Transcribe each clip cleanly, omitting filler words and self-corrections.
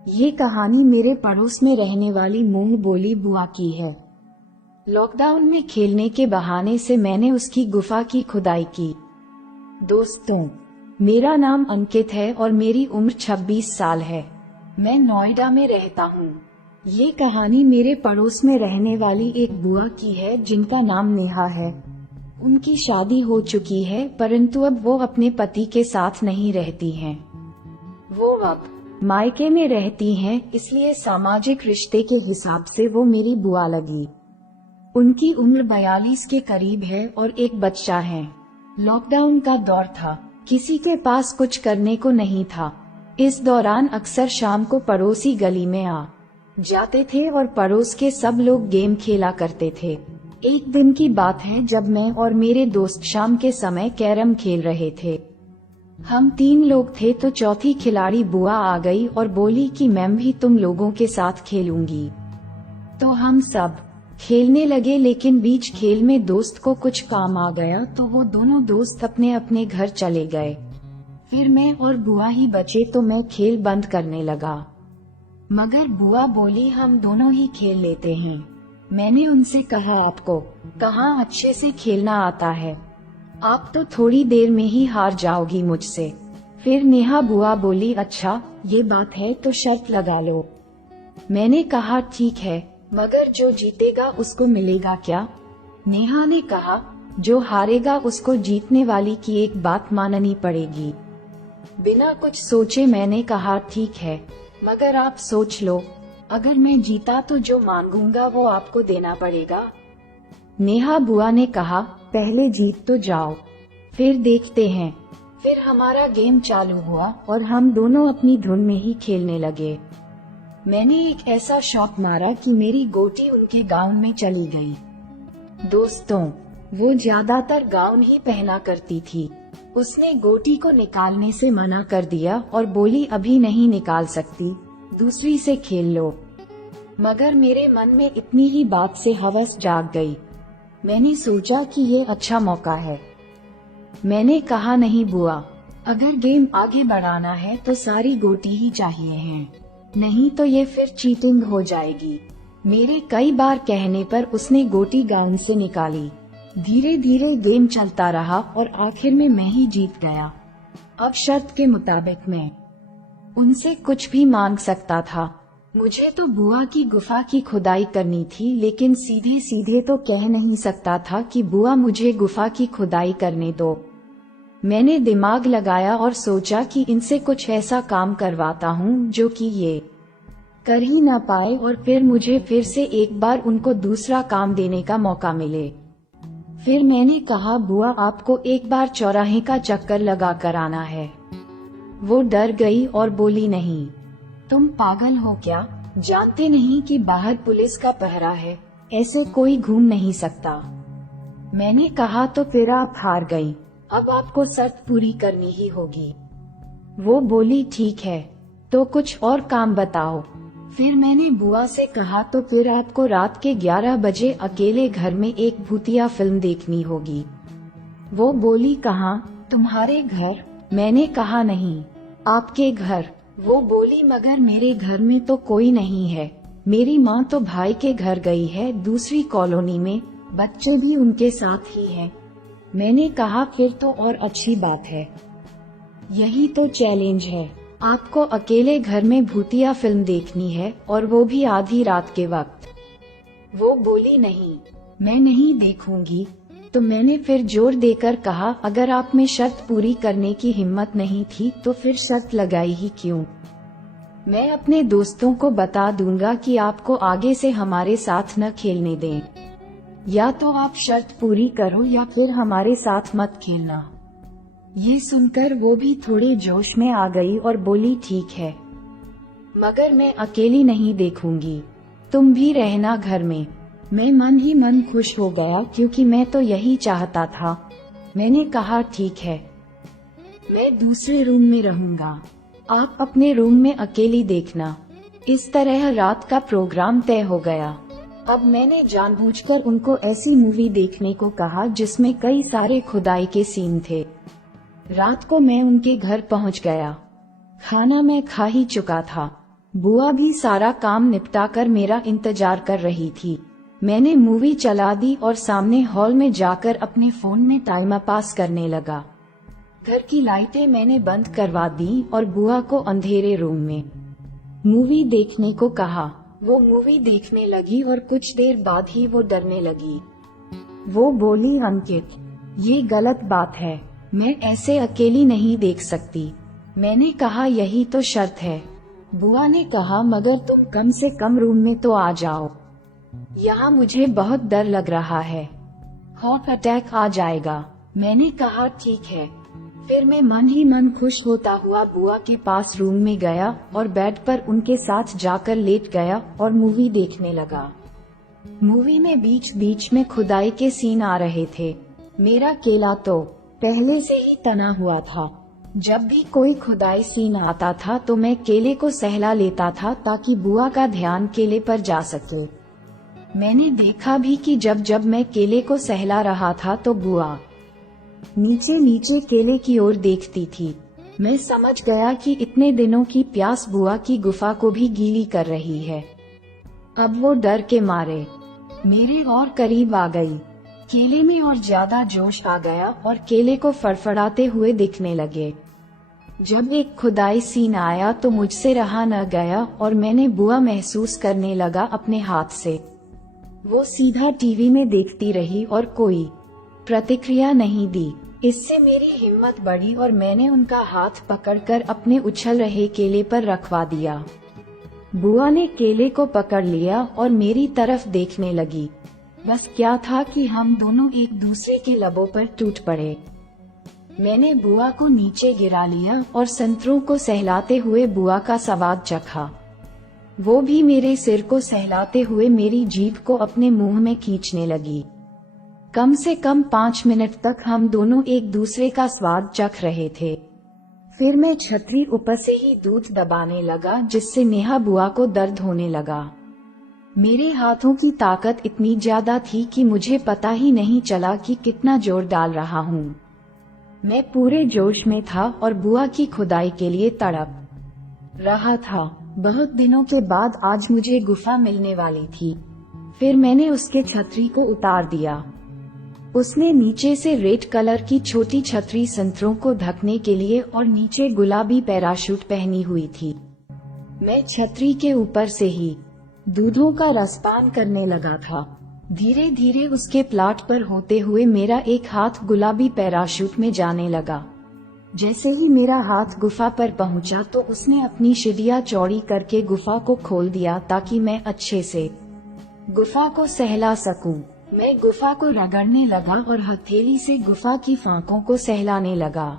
ये कहानी मेरे पड़ोस में रहने वाली मूंग बोली बुआ की है। लॉकडाउन में खेलने के बहाने से मैंने उसकी गुफा की खुदाई की। दोस्तों, मेरा नाम अंकित है और मेरी उम्र 26 साल है। मैं नोएडा में रहता हूँ। ये कहानी मेरे पड़ोस में रहने वाली एक बुआ की है जिनका नाम नेहा है। उनकी शादी हो चुकी है, परंतु अब वो अपने पति के साथ नहीं रहती हैं। वो अब मायके में रहती हैं, इसलिए सामाजिक रिश्ते के हिसाब से वो मेरी बुआ लगी। उनकी उम्र 42 के करीब है और एक बच्चा है। लॉकडाउन का दौर था, किसी के पास कुछ करने को नहीं था। इस दौरान अक्सर शाम को पड़ोसी गली में आ जाते थे और पड़ोस के सब लोग गेम खेला करते थे। एक दिन की बात है जब मैं और मेरे दोस्त शाम के समय कैरम खेल रहे थे। हम 3 लोग थे तो चौथी खिलाड़ी बुआ आ गई और बोली कि मैं भी तुम लोगों के साथ खेलूंगी। तो हम सब खेलने लगे, लेकिन बीच खेल में दोस्त को कुछ काम आ गया तो वो दोनों दोस्त अपने अपने घर चले गए। फिर मैं और बुआ ही बचे तो मैं खेल बंद करने लगा, मगर बुआ बोली हम दोनों ही खेल लेते हैं। मैंने उनसे कहा आपको कहाँ अच्छे से खेलना आता है, आप तो थोड़ी देर में ही हार जाओगी मुझसे। फिर नेहा बुआ बोली अच्छा ये बात है तो शर्त लगा लो। मैंने कहा ठीक है, मगर जो जीतेगा उसको मिलेगा क्या? नेहा ने कहा जो हारेगा उसको जीतने वाली की एक बात माननी पड़ेगी। बिना कुछ सोचे मैंने कहा ठीक है, मगर आप सोच लो, अगर मैं जीता तो जो मांगूंगा वो आपको देना पड़ेगा। नेहा बुआ ने कहा पहले जीत तो जाओ, फिर देखते हैं। फिर हमारा गेम चालू हुआ और हम दोनों अपनी धुन में ही खेलने लगे। मैंने एक ऐसा शॉट मारा कि मेरी गोटी उनके गाउन में चली गई। दोस्तों, वो ज्यादातर गाउन ही पहना करती थी। उसने गोटी को निकालने से मना कर दिया और बोली अभी नहीं निकाल सकती, दूसरी से खेल लो। मगर मेरे मन में इतनी ही बात से हवस जाग गई। मैंने सोचा कि ये अच्छा मौका है। मैंने कहा नहीं बुआ, अगर गेम आगे बढ़ाना है तो सारी गोटी ही चाहिए है, नहीं तो ये फिर चीटिंग हो जाएगी। मेरे कई बार कहने पर उसने गोटी गाउन से निकाली। धीरे धीरे गेम चलता रहा और आखिर में मैं ही जीत गया। अब शर्त के मुताबिक मैं उनसे कुछ भी मांग सकता था। मुझे तो बुआ की गुफा की खुदाई करनी थी, लेकिन सीधे सीधे तो कह नहीं सकता था कि बुआ मुझे गुफा की खुदाई करने दो। मैंने दिमाग लगाया और सोचा कि इनसे कुछ ऐसा काम करवाता हूँ जो कि ये कर ही ना पाए और फिर मुझे फिर से एक बार उनको दूसरा काम देने का मौका मिले। फिर मैंने कहा बुआ आपको एक बार चौराहे का चक्कर लगा कर आना है। वो डर गई और बोली नहीं, तुम पागल हो क्या? जानते नहीं कि बाहर पुलिस का पहरा है, ऐसे कोई घूम नहीं सकता। मैंने कहा तो फिर आप हार गई, अब आपको शर्त पूरी करनी ही होगी। वो बोली ठीक है, तो कुछ और काम बताओ। फिर मैंने बुआ से कहा तो फिर आपको रात के 11 बजे अकेले घर में एक भूतिया फिल्म देखनी होगी। वो बोली कहाँ? तुम्हारे घर। मैंने कहा नहीं, आपके घर। वो बोली मगर मेरे घर में तो कोई नहीं है, मेरी माँ तो भाई के घर गई है दूसरी कॉलोनी में, बच्चे भी उनके साथ ही हैं। मैंने कहा फिर तो और अच्छी बात है, यही तो चैलेंज है, आपको अकेले घर में भूतिया फिल्म देखनी है और वो भी आधी रात के वक्त। वो बोली नहीं, मैं नहीं देखूंगी। तो मैंने फिर जोर देकर कहा अगर आप में शर्त पूरी करने की हिम्मत नहीं थी तो फिर शर्त लगाई ही क्यों? मैं अपने दोस्तों को बता दूंगा कि आपको आगे से हमारे साथ न खेलने दें, या तो आप शर्त पूरी करो या फिर हमारे साथ मत खेलना। ये सुनकर वो भी थोड़े जोश में आ गई और बोली ठीक है, मगर मैं अकेली नहीं देखूंगी, तुम भी रहना घर में। मैं मन ही मन खुश हो गया क्योंकि मैं तो यही चाहता था। मैंने कहा ठीक है, मैं दूसरे रूम में रहूंगा, आप अपने रूम में अकेली देखना। इस तरह रात का प्रोग्राम तय हो गया। अब मैंने जानबूझकर उनको ऐसी मूवी देखने को कहा जिसमें कई सारे खुदाई के सीन थे। रात को मैं उनके घर पहुंच गया। खाना मैं खा ही चुका था। बुआ भी सारा काम निपटाकर मेरा इंतजार कर रही थी। मैंने मूवी चला दी और सामने हॉल में जाकर अपने फोन में टाइम पास करने लगा। घर की लाइटें मैंने बंद करवा दी और बुआ को अंधेरे रूम में मूवी देखने को कहा। वो मूवी देखने लगी और कुछ देर बाद ही वो डरने लगी। वो बोली, अंकित, ये गलत बात है, मैं ऐसे अकेली नहीं देख सकती। मैंने कहा, यही तो शर्त है। बुआ ने कहा, मगर तुम कम से कम रूम में तो आ जाओ, यहाँ मुझे बहुत डर लग रहा है, हार्ट अटैक आ जाएगा। मैंने कहा, ठीक है। फिर मैं मन ही मन खुश होता हुआ बुआ के पास रूम में गया और बेड पर उनके साथ जाकर लेट गया और मूवी देखने लगा। मूवी में बीच बीच में खुदाई के सीन आ रहे थे। मेरा केला तो पहले से ही तना हुआ था। जब भी कोई खुदाई सीन आता था तो मैं केले को सहला लेता था ताकि बुआ का ध्यान केले पर जा सके। मैंने देखा भी कि जब जब मैं केले को सहला रहा था तो बुआ नीचे नीचे केले की ओर देखती थी। मैं समझ गया कि इतने दिनों की प्यास बुआ की गुफा को भी गीली कर रही है। अब वो डर के मारे मेरे और करीब आ गई। केले में और ज्यादा जोश आ गया और केले को फड़फड़ाते हुए दिखने लगे। जब एक खुदाई सीन आया तो मुझसे रहा न गया और मैंने बुआ महसूस करने लगा अपने हाथ से। वो सीधा टीवी में देखती रही और कोई प्रतिक्रिया नहीं दी। इससे मेरी हिम्मत बढ़ी और मैंने उनका हाथ पकड़कर अपने उछल रहे केले पर रखवा दिया। बुआ ने केले को पकड़ लिया और मेरी तरफ देखने लगी। बस क्या था कि हम दोनों एक दूसरे के लबों पर टूट पड़े। मैंने बुआ को नीचे गिरा लिया और संतरों को सहलाते हुए बुआ का स्वाद चखा। वो भी मेरे सिर को सहलाते हुए मेरी जीभ को अपने मुंह में खींचने लगी। कम से कम 5 मिनट तक हम दोनों एक दूसरे का स्वाद चख रहे थे। फिर मैं छतरी ऊपर से ही दूध दबाने लगा जिससे नेहा बुआ को दर्द होने लगा। मेरे हाथों की ताकत इतनी ज्यादा थी कि मुझे पता ही नहीं चला कि कितना जोर डाल रहा हूँ। मैं पूरे जोश में था और बुआ की खुदाई के लिए तड़प रहा था। बहुत दिनों के बाद आज मुझे गुफा मिलने वाली थी। फिर मैंने उसके छतरी को उतार दिया। उसने नीचे से रेड कलर की छोटी छतरी संतरों को ढकने के लिए और नीचे गुलाबी पैराशूट पहनी हुई थी। मैं छतरी के ऊपर से ही दूधों का रसपान करने लगा था। धीरे धीरे उसके प्लाट पर होते हुए मेरा एक हाथ गुलाबी पैराशूट में जाने लगा। जैसे ही मेरा हाथ गुफा पर पहुंचा तो उसने अपनी शिडिया चौड़ी करके गुफा को खोल दिया ताकि मैं अच्छे से गुफा को सहला सकूं। मैं गुफा को रगड़ने लगा और हथेली से गुफा की फांकों को सहलाने लगा।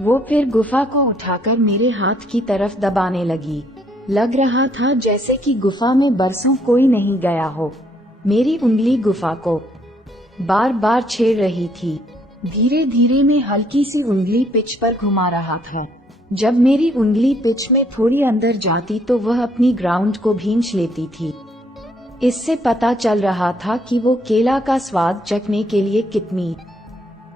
वो फिर गुफा को उठाकर मेरे हाथ की तरफ दबाने लगी। लग रहा था जैसे कि गुफा में बरसों कोई नहीं गया हो। मेरी उंगली गुफा को बार बार छेड़ रही थी। धीरे धीरे मैं हल्की सी उंगली पिच पर घुमा रहा था। जब मेरी उंगली पिच में थोड़ी अंदर जाती तो वह अपनी ग्राउंड को भींच लेती थी। इससे पता चल रहा था कि वो केला का स्वाद चखने के लिए कितनी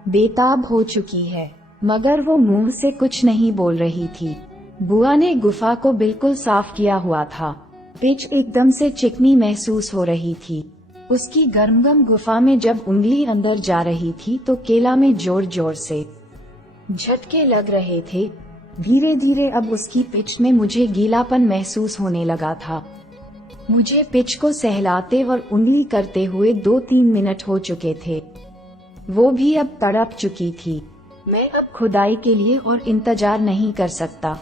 बेताब हो चुकी है, मगर वो मुंह से कुछ नहीं बोल रही थी। बुआ ने गुफा को बिल्कुल साफ किया हुआ था। पिच एकदम से चिकनी महसूस हो रही थी। उसकी गर्म गुफा में जब उंगली अंदर जा रही थी तो केला में जोर जोर से झटके लग रहे थे। धीरे धीरे अब उसकी पिच में मुझे गीलापन महसूस होने लगा था। मुझे पिच को सहलाते और उंगली करते हुए 2-3 मिनट हो चुके थे। वो भी अब तड़प चुकी थी। मैं अब खुदाई के लिए और इंतजार नहीं कर सकता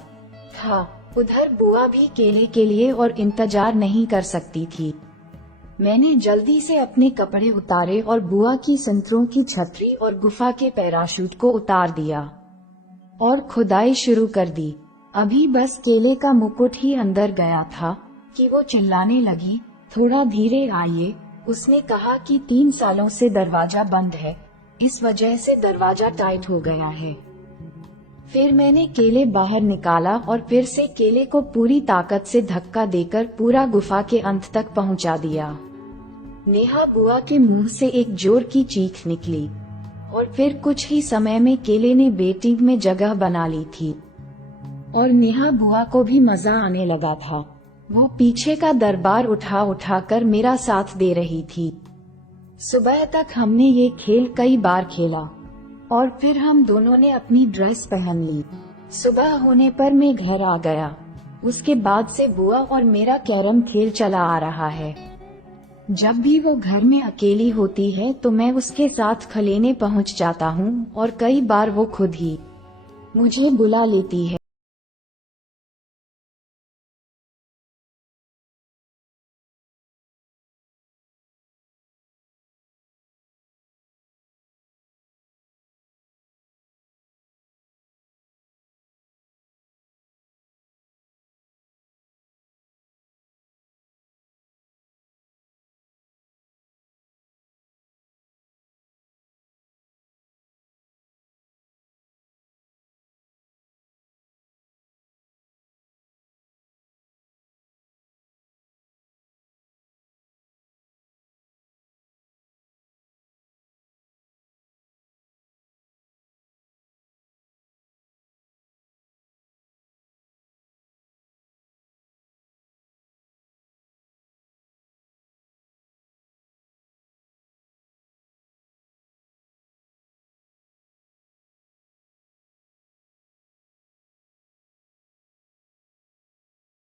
था। उधर बुआ भी केले के लिए और इंतजार नहीं कर सकती थी। मैंने जल्दी से अपने कपड़े उतारे और बुआ की संतरों की छतरी और गुफा के पैराशूट को उतार दिया और खुदाई शुरू कर दी। अभी बस केले का मुकुट ही अंदर गया था कि वो चिल्लाने लगी, थोड़ा धीरे आइए। उसने कहा कि 3 सालों से दरवाजा बंद है, इस वजह से दरवाजा टाइट हो गया है। फिर मैंने केले बाहर निकाला और फिर से केले को पूरी ताकत से धक्का देकर पूरा गुफा के अंत तक पहुंचा दिया। नेहा बुआ के मुंह से एक जोर की चीख निकली और फिर कुछ ही समय में केले ने बेटिंग में जगह बना ली थी और नेहा बुआ को भी मजा आने लगा था। वो पीछे का दरबार उठा उठा कर मेरा साथ दे रही थी। सुबह तक हमने ये खेल कई बार खेला और फिर हम दोनों ने अपनी ड्रेस पहन ली। सुबह होने पर मैं घर आ गया। उसके बाद से बुआ और मेरा कैरम खेल चला आ रहा है। जब भी वो घर में अकेली होती है तो मैं उसके साथ खेलने पहुंच जाता हूं और कई बार वो खुद ही मुझे बुला लेती है।